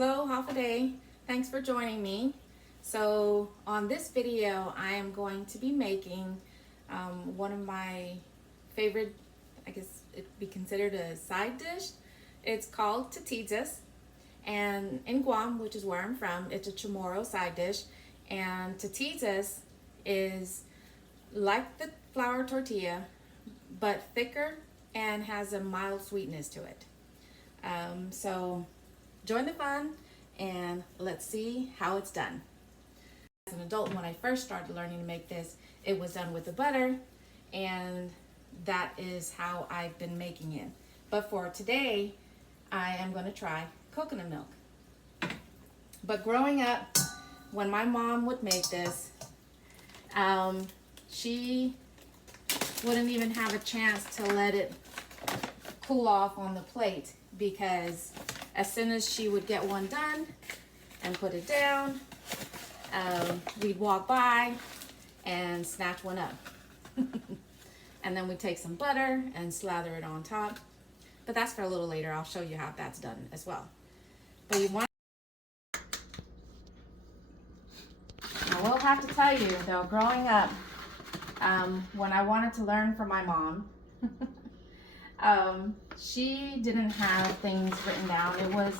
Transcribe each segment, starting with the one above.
Hello, Hafa Adai. Thanks for joining me. So on this video, I am going to be making one of my favorite, I guess it'd be considered a side dish. It's called tortillas, and in Guam, which is where I'm from, it's a Chamorro side dish. And tortillas is like the flour tortilla, but thicker and has a mild sweetness to it. So join the fun and let's see how it's done. As an adult, when I first started learning to make this, it was done with the butter, and that is how I've been making it. But for today, I am going to try coconut milk. But growing up, when my mom would make this, she wouldn't even have a chance to let it cool off on the plate, because as soon as she would get one done and put it down, we'd walk by and snatch one up. And then we'd take some butter and slather it on top. But that's for a little later. I'll show you how that's done as well. But you want, I will have to tell you though, growing up, when I wanted to learn from my mom, she didn't have things written down. It was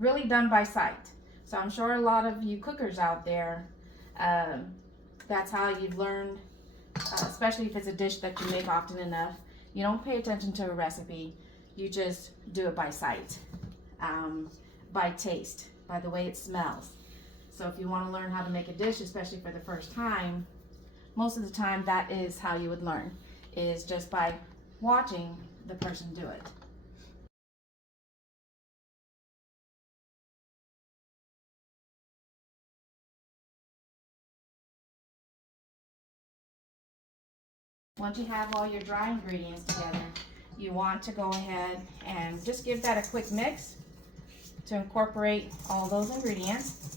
really done by sight. So I'm sure a lot of you cookers out there, that's how you've learned, especially if it's a dish that you make often enough. You don't pay attention to a recipe. You just do it by sight, by taste, by the way it smells. So if you want to learn how to make a dish, especially for the first time, most of the time that is how you would learn, is just by watching the person do it. Once you have all your dry ingredients together, you want to go ahead and just give that a quick mix to incorporate all those ingredients.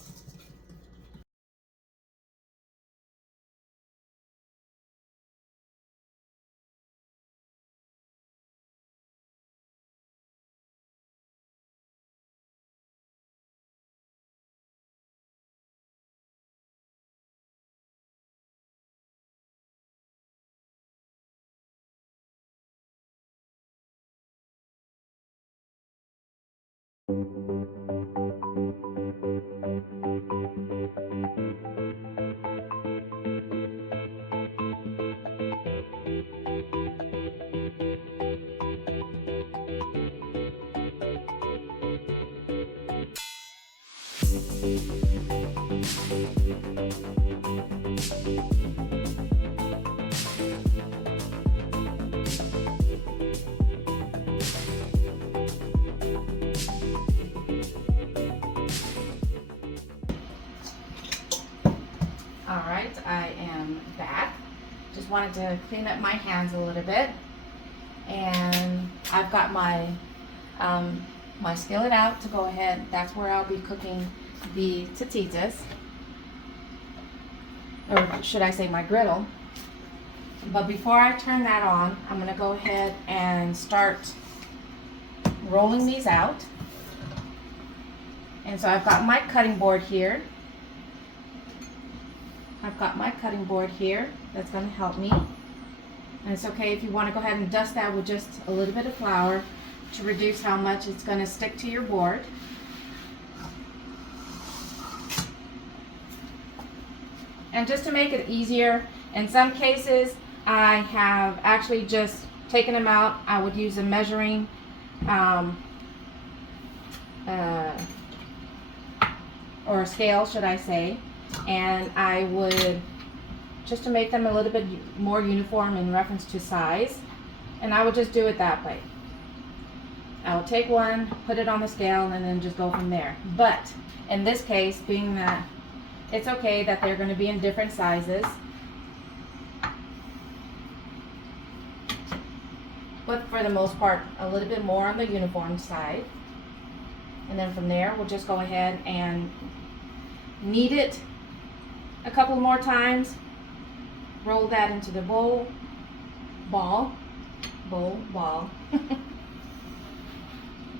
Alright, I am back. Just wanted to clean up my hands a little bit. And I've got my my skillet out to go ahead. That's where I'll be cooking the tortillas. Or should I say my griddle. But before I turn that on, I'm going to go ahead and start rolling these out. And so I've got my cutting board here. That's going to help me. And it's okay if you want to go ahead and dust that with just a little bit of flour to reduce how much it's going to stick to your board. And just to make it easier, in some cases I have actually just taken them out. I would use a measuring or a scale, should I say, and I would, just to make them a little bit more uniform in reference to size, and I would just do it that way. I would take one, put it on the scale, and then just go from there. But in this case, being that it's okay that they're going to be in different sizes, but for the most part a little bit more on the uniform side. And then from there we'll just go ahead and knead it a couple more times, roll that into the ball,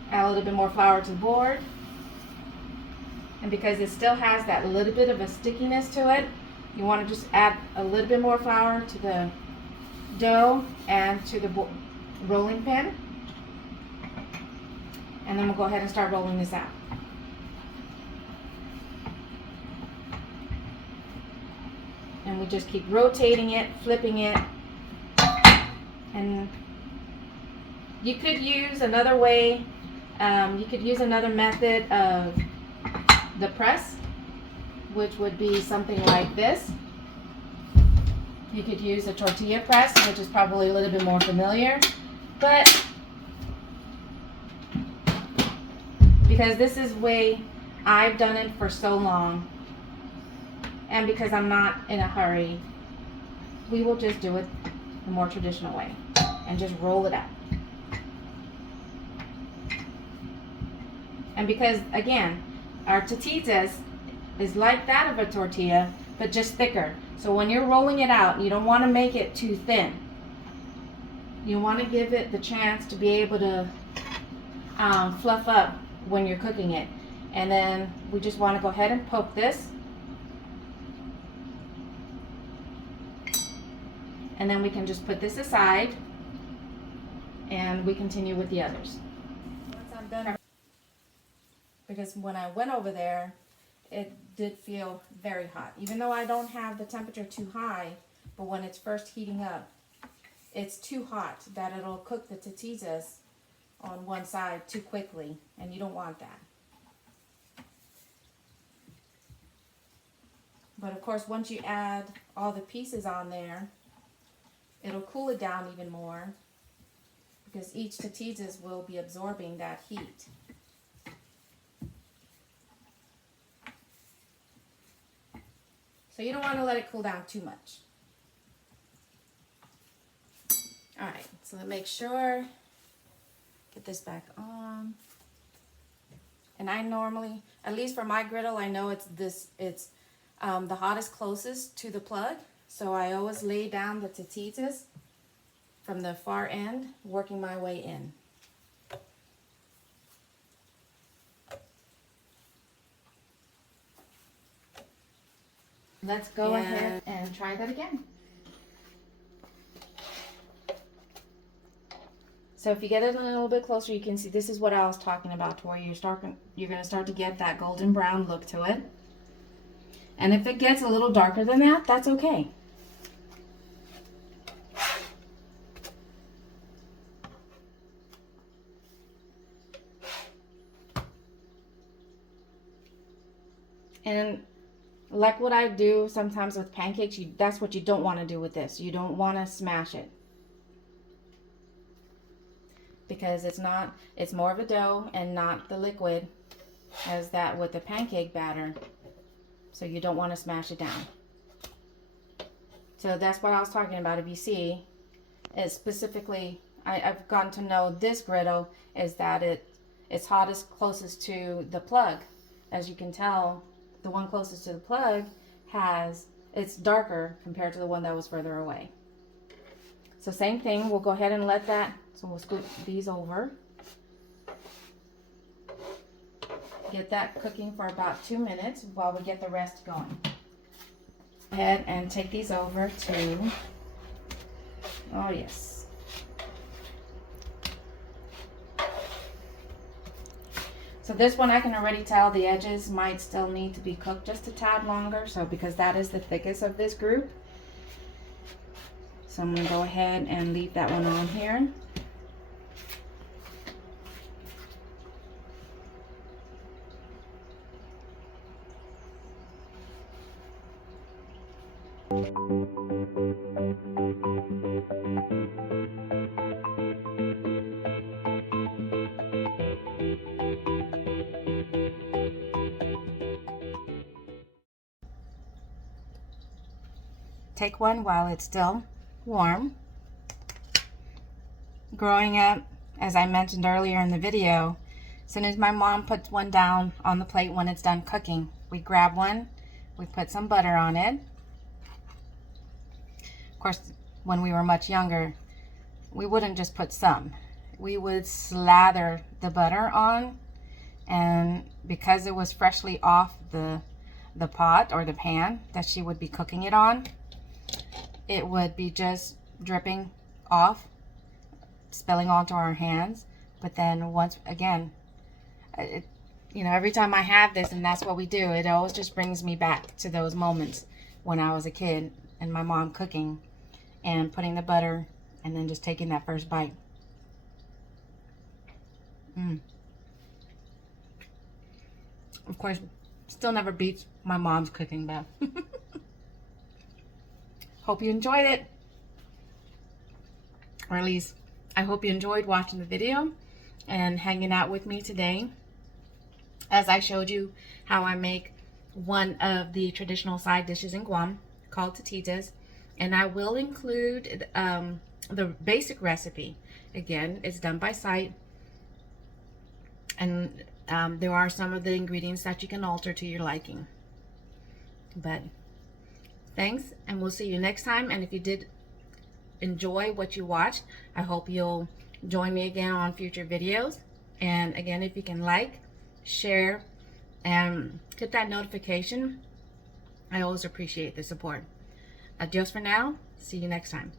add a little bit more flour to the board, And because it still has that little bit of a stickiness to it, you want to just add a little bit more flour to the dough and to the rolling pin. And then we'll go ahead and start rolling this out. And we just keep rotating it, flipping it. And you could use another way, you could use another method of the press, which would be something like this. You could use a tortilla press, which is probably a little bit more familiar, but because this is the way I've done it for so long, and because I'm not in a hurry, we will just do it the more traditional way and just roll it out. And because, again, our tortillas is like that of a tortilla, but just thicker. So when you're rolling it out, you don't want to make it too thin. You want to give it the chance to be able to fluff up when you're cooking it. And then we just want to go ahead and poke this. And then we can just put this aside and we continue with the others. Once I'm done, because when I went over there, it did feel very hot. Even though I don't have the temperature too high, but when it's first heating up, it's too hot that it'll cook the tortillas on one side too quickly, and you don't want that. But of course, once you add all the pieces on there, it'll cool it down even more because each tortillas will be absorbing that heat. So you don't want to let it cool down too much. All right, so make sure, get this back on. And I normally, at least for my griddle, I know it's the hottest closest to the plug. So I always lay down the tortillas from the far end, working my way in. Let's go ahead and try that again. So if you get it a little bit closer, you can see this is what I was talking about, to where you're going to start to get that golden brown look to it. And if it gets a little darker than that, that's okay. And like what I do sometimes with pancakes, that's what you don't want to do with this. You don't want to smash it. Because it's more of a dough and not the liquid as that with the pancake batter. So you don't want to smash it down. So that's what I was talking about. If you see, it's specifically, I've gotten to know this griddle is that it's hottest closest to the plug. As you can tell, the one closest to the plug it's darker compared to the one that was further away. So same thing, we'll go ahead and let that, so we'll scoop these over. Get that cooking for about 2 minutes while we get the rest going. Go ahead and take these over to, oh yes. So this one I can already tell the edges might still need to be cooked just a tad longer, so because that is the thickest of this group. So I'm going to go ahead and leave that one on here. Take one while it's still warm. Growing up, as I mentioned earlier in the video, as soon as my mom puts one down on the plate when it's done cooking, we grab one, we put some butter on it. Of course, when we were much younger, we wouldn't just put some. We would slather the butter on And because it was freshly off the pot or the pan that she would be cooking it on, it would be just dripping off, spilling onto our hands. But then once again, you know, every time I have this, and that's what we do, it always just brings me back to those moments when I was a kid and my mom cooking and putting the butter and then just taking that first bite. Of course, still never beats my mom's cooking, but hope you enjoyed it. Or at least, I hope you enjoyed watching the video and hanging out with me today as I showed you how I make one of the traditional side dishes in Guam called tortillas. And I will include the basic recipe. Again, it's done by sight. And there are some of the ingredients that you can alter to your liking. But thanks, and we'll see you next time. And if you did enjoy what you watched, I hope you'll join me again on future videos. And again, if you can like, share, and hit that notification, I always appreciate the support. Adios for now. See you next time.